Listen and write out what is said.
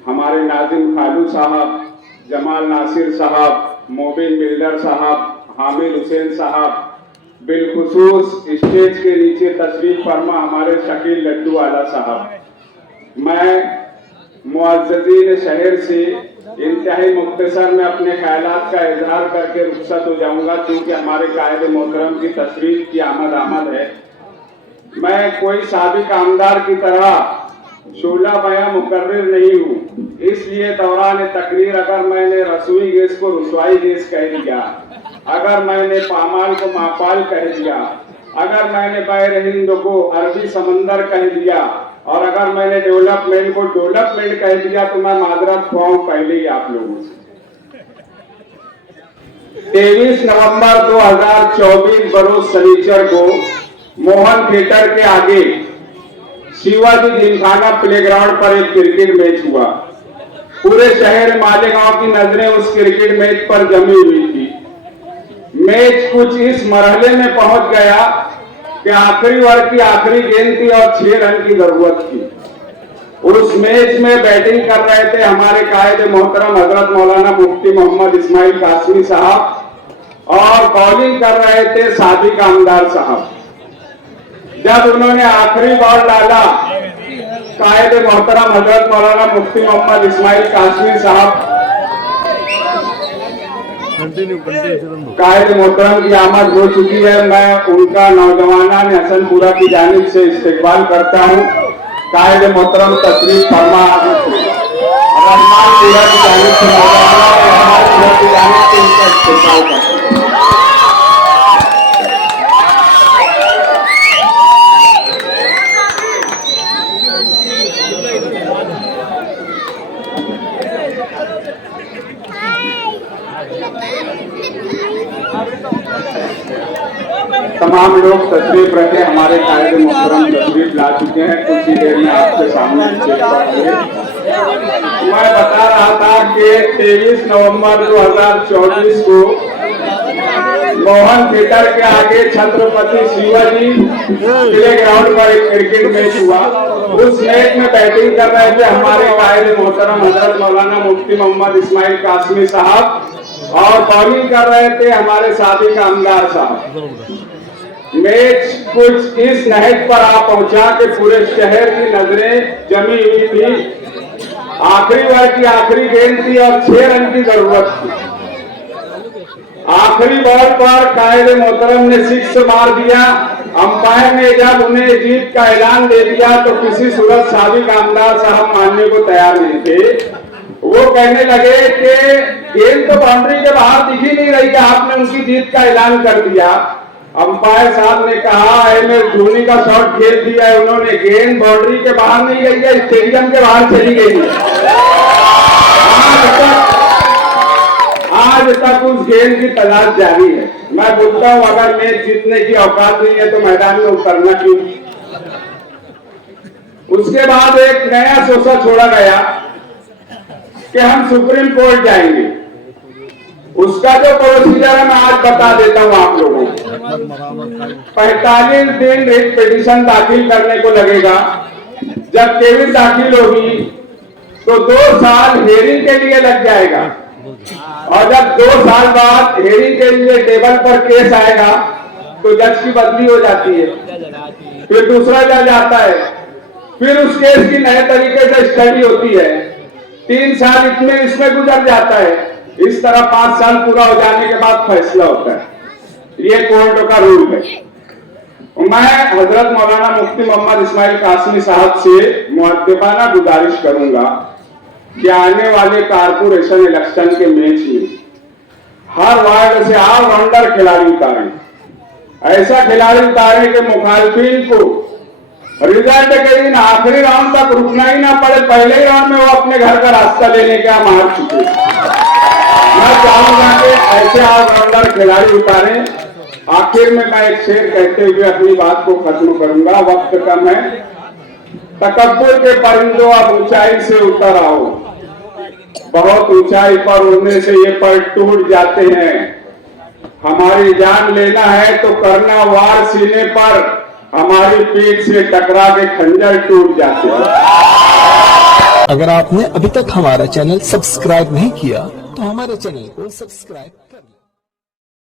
हमारे नाजिम खालू साहब, जमाल नासिर साहब, मोबिन बिल्डर साहब, हामिद हुसैन साहब, बिलखुसूस स्टेज के नीचे तशरीफ फरमा हमारे शकील लड्डू वाला साहब। मैं मुअज़्ज़ज़ीन शहर से इंतहाई मुख्तसर में अपने ख्यालात का इजहार करके रुखसत हो जाऊंगा, क्योंकि हमारे कायद मोहतरम की तशरीफ की आमद है। मैं कोई साबिक आमदार की तरह शोला बयां मुकर्रिर नहीं हूँ, इसलिए दौरान तकरीर अगर मैंने रसोई गैस को रसवाई गैस कह दिया, अगर मैंने पामाल को मापाल कह दिया, अगर मैंने बहर हिंद को अरबी समंदर कह दिया और अगर मैंने डेवलपमेंट को डेवलपमेंट कह दिया तो मैं माजरत खुआऊं पहले ही आप लोगों से। 23 नवंबर 2024 बरोज शनिचर को मोहन थिएटर के आगे शिवाजी जिमखाना प्लेग्राउंड पर एक क्रिकेट मैच हुआ। पूरे शहर मालेगांव की नजरें उस क्रिकेट मैच पर जमी हुई थी। मैच कुछ इस मरहले में पहुंच गया कि आखिरी ओवर की आखिरी गेंद थी और 6 रन की जरूरत थी। उस मैच में बैटिंग कर रहे थे हमारे कायद मोहतरम हजरत मौलाना मुफ्ती मोहम्मद इस्माइल कासमी साहब और बॉलिंग कर रहे थे सादिक आमदार साहब। जब उन्होंने आखिरी बॉल डाला, कायद मोहतरम हजरत मौलाना मुफ्ती मोहम्मद इस्माइल कासमी साहब कायद मोहतरम की आमद हो चुकी है। मैं उनका नौजवाना ने हसनपुरा की जानिब से इस्तेकबाल करता हूँ। कायद मोहतरम तशरीफ फरमा रहमानपुरा की जानिब से रहमानपुरा की जानिब से उनका इस्तेकबाल करता हूँ। तमाम लोग तशरीफ रखे, हमारे कायद मोहतरम तशरीफ ला चुके हैं, कुछ ही देर में आपके सामने मैं बता रहा था कि 23 नवंबर 2024 को मोहन थिएटर के आगे छत्रपति शिवाजी प्लेग्राउंड पर एक क्रिकेट मैच हुआ। उस मैच में बैटिंग कर रहे थे हमारे कायद मोहतरम हजरत मौलाना मुफ्ती मोहम्मद इस्माइल कासमी साहब और बॉलिंग कर रहे थे हमारे सादिक आमदार साहब। मैच कुछ इस नहज पर आ पहुंचा कि पूरे शहर की नजरें जमी हुई थी। आखिरी ओवर की आखिरी गेंद थी और 6 रन की जरूरत थी। आखिरी बॉल पर कायद मोहतरम ने 6 मार दिया। अंपायर ने जब उन्हें जीत का ऐलान दे दिया तो किसी सूरत साबिक आमदार साहब मानने को तैयार नहीं थे। वो कहने लगे कि गेंद तो बाउंड्री के बाहर दिख ही नहीं रही है, आपने उनकी जीत का ऐलान कर दिया। अंपायर साहब ने कहा एमएस धोनी का शॉट खेल दिया है उन्होंने, गेंद बाउंड्री के बाहर नहीं गई है, स्टेडियम के बाहर चली गई है। आज तक उस गेंद की तलाश जारी है। मैं बोलता हूं अगर मैच जीतने की औकात नहीं है तो मैदान में उतरना क्यों। उसके बाद एक नया सोचा छोड़ा गया कि हम सुप्रीम कोर्ट जाएंगे। उसका जो प्रोसीजर है मैं आज बता देता हूं आप लोगों को। 45 दिन रिट पिटीशन दाखिल करने को लगेगा। जब केविल दाखिल होगी तो 2 साल हेयरिंग के लिए लग जाएगा और जब 2 साल बाद हेयरिंग के लिए टेबल पर केस आएगा तो जज की बदली हो जाती है, फिर दूसरा जज आता है, फिर उस केस की नए तरीके से स्टडी होती है। 3 साल इसमें गुजर जाता है। इस तरह 5 साल पूरा हो जाने के बाद फैसला होता है। ये कोर्ट का रूल है। मैं हजरत मौलाना मुफ्ती मोहम्मद इस्माइल कासमी साहब से मुअद्दबाना गुजारिश करूंगा कि आने वाले कारपोरेशन इलेक्शन के मैच में हर वार्ड से ऑलराउंडर खिलाड़ी उतारें। ऐसा खिलाड़ी उतारें कि मुखालफिन को रिजल्ट के दिन आखिरी राउंड तक रुकना ही ना पड़े, पहले ही राउंड में वो अपने घर का रास्ता लेने का मार चुके। मैं चाहूंगा कि ऐसे ऑलराउंडर खिलाड़ी उतारें। आखिर में मैं एक शेर कहते हुए अपनी बात को खत्म करूंगा, वक्त कम है। तकब्बुर के परिंदों अब ऊंचाई से उतर आओ, बहुत ऊंचाई पर उड़ने से ये पर टूट जाते हैं। हमारी जान लेना है तो करना वार सीने पर, हमारी पीठ से टकरा के खंजर टूट जाते हैं। अगर आपने अभी तक हमारा चैनल सब्सक्राइब नहीं किया तो हमारे चैनल को सब्सक्राइब कर